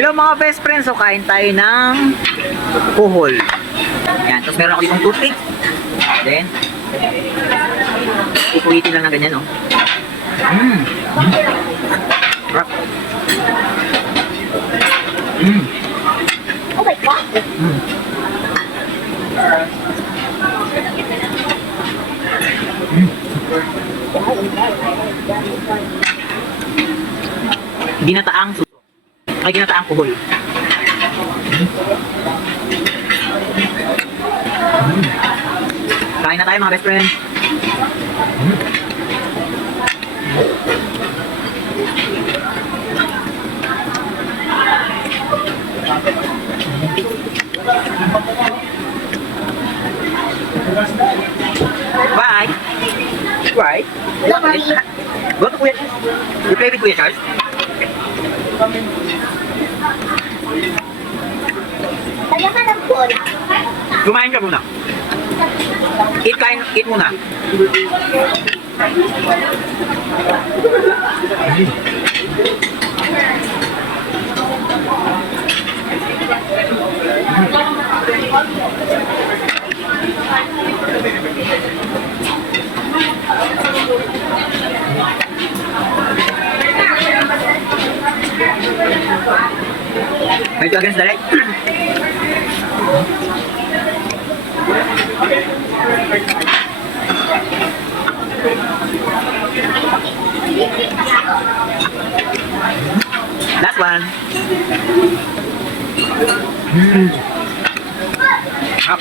Hello mga best friends, so kain tayo ng kuhol. Yan, tapos meron ako ditong toothpick. Then, ipuitin lang na ganyan, no? Rock. Oh my God! Ginataang suso. Ay, ginataang kuhol. Kain na tayo mga best friend. Bye! Right? Go to Kuya. You play with Kuya Charles? Kaya ka ng bola. Kumain ka muna. Eat muna. Medyo against the right. Last one. Up.